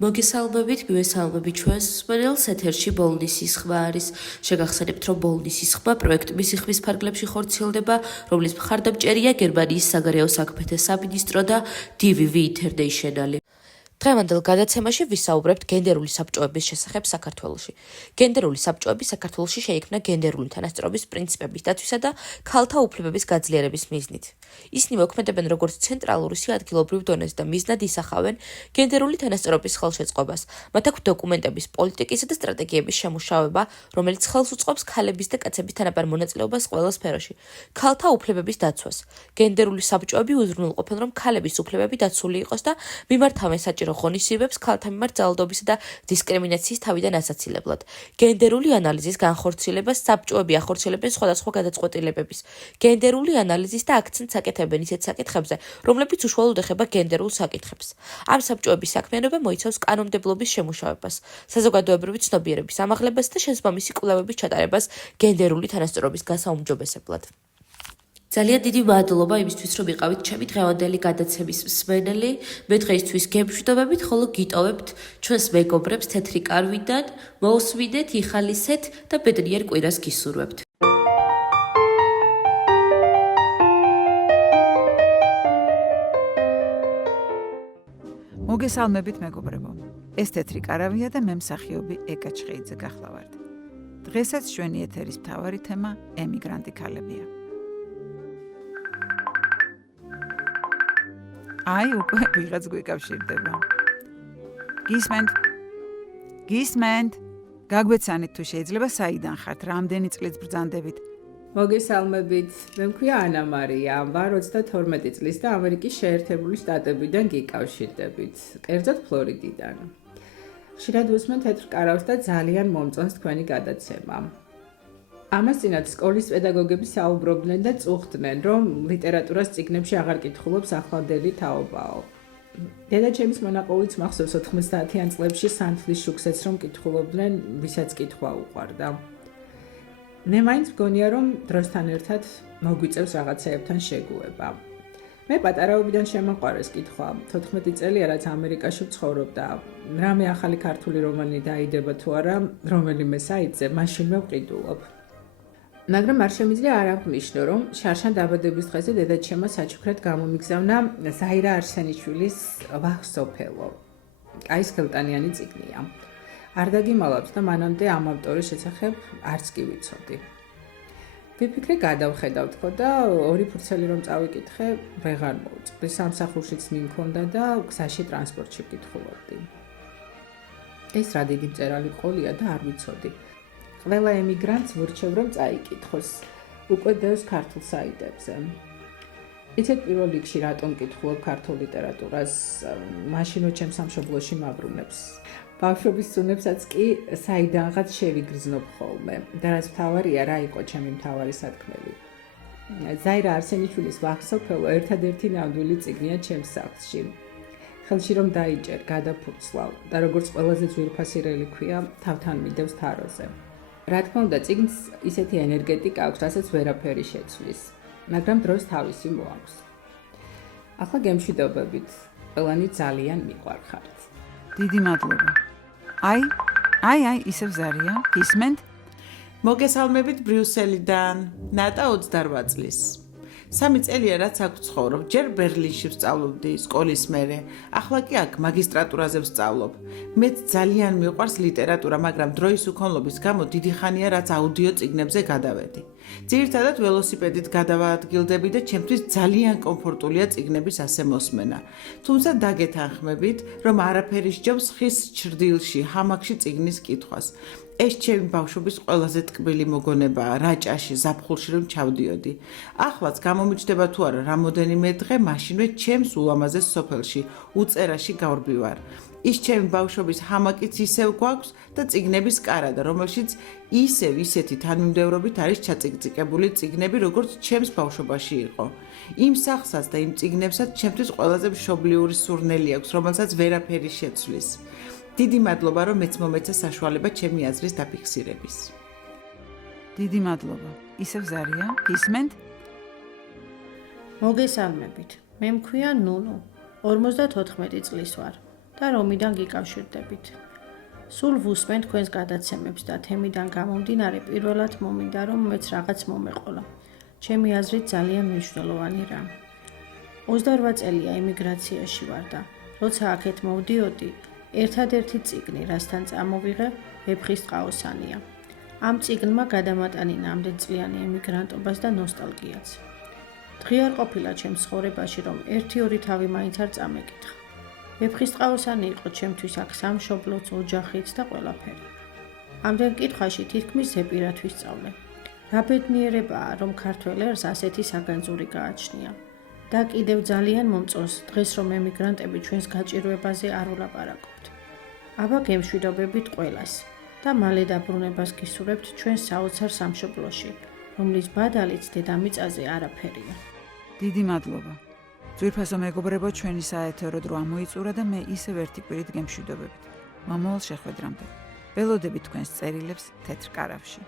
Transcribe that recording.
მოგესალმებით, გვესალმებით ჩვენს მსმენელს ეთერში ბოლნისის ხმა არის. შეგახსენებთ, რომ ბოლნისის ხმა პროექტ მისიხმის ფარგლებში ხორციელდება, რომლის მხარდამჭერია გერმანიის საგარეო საქმეთა სამინისტრო და DVV International. დღევანდელ გადაცემაში ვისაუბრებთ გენდერული საბჭოების შესახებ საქართველოში. გენდერული საბჭოები საქართველოში შეიქმნა გენდერული თანასწორობის პრინციპების დაცვისა და ქალთა უფლებების გაძლიერების მიზნით. ისინი მოქმედებენ როგორც ცენტრალურ ისე ადგილობრივ დონეზე და მიზნად ისახავენ გენდერული თანასწორობის ხელშეწყობას. მათ აქვთ დოკუმენტების, პოლიტიკისა და სტრატეგიების შემუშავება, რომელიც ხელს უწყობს ქალების და კაცების თანაბარ მონაწილეობას ყველა სფეროში. ქალთა უფლებების დაცვას. გენდერული საბჭოები უზრუნველყოფენ, რომ ქალების უფლებები დაცული იყოს და მიმართავენ საჭირო ღონისძიებებს ქალთა მიმართ ძალადობისა და დისკრიმინაციის თავიდან ასაცილებლად. გენდერული ანალიზის განხორციელებას საბჭოები ახორციელებენ სხვადასხვა გადაწყვეტილებების. გენდერული ანალიზის და აქცენტს აკეთებენ ისეთ საკითხებზე, რომლებიც უშუალოდ ეხება გენდერულ საკითხებს. ამ საბჭოების საქმიანობა მოიცავს კანონმდებლობის შემუშავებას, საზოგადოებრივი ცნობიერების ამაღლებას და შესაბამისი კვლევების ჩატარებას გენდერული თანასწორობის გასაუმჯობესებლად. ძალიან დიდი მადლობა იმისთვის, რომ იყავით ჩემი დღევანდელი გადაცემის მსმენელი. მე დღეისთვის გემშვიდობებით, ხოლო გიტოვებთ ჩვენს მეგობრებს თეთრი კარვიდან, მოусვიდეთ, იხალისეთ და ბედნიერ კვირას გისურვებთ. მოგესალმებით მეგობრებო. ეს თეთრი კარავია და მე მსახიობი ეკა ჩხეიძე გახლავართ. დღესაც ჩვენი ეთერის მთავარი თემა ემიგრანტი ქალებია. აი, უკვე ვიღაც გვიკავშირდება. გისმენთ. გაგვეცანით თუ შეიძლება საიდან ხართ, რამდენი წლით ბრძანდებით? მოგესალმებით. მე მქვია ანა მარია, ვარ 32 წლის და ამერიკის შეერთებული შტატებიდან გიკავშირდებით, კერძოდ ფლორიდიდან. ხშირად ვუსმენ თეთრ კარავს და ძალიან მომწონს თქვენი გადაცემა. ამას წინათ სკოლის პედაგოგები საუბრობდნენ და წუხდნენ, რომ ლიტერატურას წიგნებში აღარ კითხულობს ახლანდელი თაობაო. დედაჩემის მონაყოლიც მახსოვს 90-იან წლებში სანთლის შუქსაც რომ კითხულობდნენ, ვისაც კითხვა უყვარდა. მე მაინც მგონია, რომ დროსთან ერთად მოგვიწევს რაღაცეებთან შეგუება. მე პატარაობიდან შემაყვარეს კითხვა, 14 წელია რაც ამერიკაში ვცხოვრობდა, რამე ახალი ქართული რომანი დაიდება თუ არა, რომელიმე საიტზე, მაშინვე ვყიდულობ. მაგრამ არ შემიძლია არ აღნიშნო, რომ შარშან დაბადების დღეზე დედაჩემმა საჩუქრად გამომიგზავნა ზაირა არსენიშვილის ვახსოფელო. კაისხელტანიანი წიგნია. არ დაგიმალავთ და მანამდე ამ ავტორის შესახებ არც კი ვიცოდი. ვიფიქრე გადავხედავთ ხო და ორი ფურცელი რომ წავიკითხე, ვეღარ მოვწყდი. სამსახურშიც მიმქონდა და გზაში ტრანსპორტში ვკითხულობდი. ეს რა დიდი მწერალი ყოლია და არ ვიცოდი. ყველა ემიგრანტს ვურჩევ რომ წაიკითხოს, უკვე დევს ქართულ საიტებზე. იცით პირველ რიგში რატომ კითხულობ ქართულ ლიტერატურას, მაშინვე ჩემს სამშობლოში მაბრუნებს. ბავშვობის სუნებსაც კი საიდანღაც შევიგრძნობ ხოლმე და რაც მთავარია, რა იყო ჩემი მთავარი სათქმელი. ზაირა არსენიშვილის ვახსოფელო ერთადერთი ნამდვილი წიგნია ჩემს სახლში. ხელში რომ დაიჭერ, გადაფურცლავ და როგორც ყველაზე ძვირფასი რელიქვია, თავთან მიდევს თაროზე. რა თქმა უნდა, წიგნს ისეთი ენერგეტიკა აქვს, რასაც ვერაფერი შეცვლის, მაგრამ დროს თავისი მოაქვს. ახლა გემშვიდობებით, ყველანი ძალიან მიყვარხართ. დიდი მადლობა. აი, ისევ ზარია, გისმენთ? მოგესალმებით ბრიუსელიდან, ნატა 28 წლის. 3 წელია რაც აქ ვცხოვრობ, ჯერ ბერლინში ვსწავლობდი სკოლის მერე, ახლა კი აქ მაგისტრატურაზე ვსწავლობ. მეც ძალიან მიყვარს ლიტერატურა, მაგრამ დროის უქონლობის გამო დიდი ხანია რაც აუდიო წიგნებზე გადავედი. ძირითადად ველოსიპედით გადავაადგილდები და ჩემთვის ძალიან კომფორტულია წიგნების ასე მოსმენა. თუმცა დაგეთანხმებით, რომ არაფერი სჯობს ხის ჩრდილში, ჰამაკში წიგნის კითხვას. ეს ჩემი ბავშვობის ყველაზე ტკბილი მოგონებაა, რაჭაში, ზაფხულში რომ ჩავდიოდი. ახლაც გამომიჩნდება თუ არა რამოდენიმე დღე, მაშინვე ჩემს ულამაზეს სოფელში, უწერაში გავრბივარ. ის ჩემი ბავშვობის ჰამაკიც ისევ გვაქვს და წიგნების კარადა, რომელშიც ისევ ისეთი თანმიმდევრობით არის ჩაწიკწიკებული წიგნები, როგორც ჩემს ბავშვობაში იყო. იმ სახლსაც და იმ წიგნებსაც ჩემთვის ყველაზე მშობლიური სურნელი აქვს, რომელსაც ვერაფერი შეცვლის. დიდი მადლობა, რომ მეც მომეცა საშუალება ჩემი აზრის დაფიქსირების. დიდი მადლობა. ისევ ზარია, გისმენთ? მოგესალმებით. მე მქვია ნუნუ, 54 წლის ვარ. და რომიდან გიკავშირდებით. სულ ვუსმენ თქვენს გადაცემებს და თემიდან გამომდინარე პირველად მომინდა რომ მეც რაღაც მომეყოლა. ჩემი აზრით ძალიან მნიშვნელოვანი რამ. 28 წელია ემიგრაციაში ვარ და როცა აქეთ მოვდიოდი, ერთადერთი წიგნი, რასთან წამოვიღე, ვეფხისტყაოსანია. ამ წიგნმა გადამატანი ნამდვილწლიანი ემიგრანტობას და ნოსტალგიაც. დღეარ ყოფილა ჩემს ცხოვრებაში, რომ 1-2 თავი მაინც არ წამეკითხა. ვეფხისტყაოსანი იყო ჩემთვის აქ სამშობლოც, ოჯახიც და ყველაფერი. ამდენ კითხვაში თითქმის ზეპირად ვისწავლე. რა ბედნიერებაა, რომ ქართველ ერს ასეთი საგანძური გააჩნია. და კიდევ ძალიან მომწონს დღეს რომ ემიგრანტები ჩვენს გაჭირვებაზე არ ვლაპარაკობთ. აბა გემშვიდობებით ყველას და მალე დაბრუნებას გისურვებთ ჩვენს საოცარ სამშობლოში, რომლის ბადალიც დედამიწაზე არაფერია. დიდი მადლობა. ძვირფასო მეგობრებო, ჩვენი საეთერო დრო ამოიწურა და მე ისევ ერთი კვირით გემშვიდობებით. მომავალ შეხვედრამდე. ველოდებით თქვენს წერილებს თეთრ კარავში.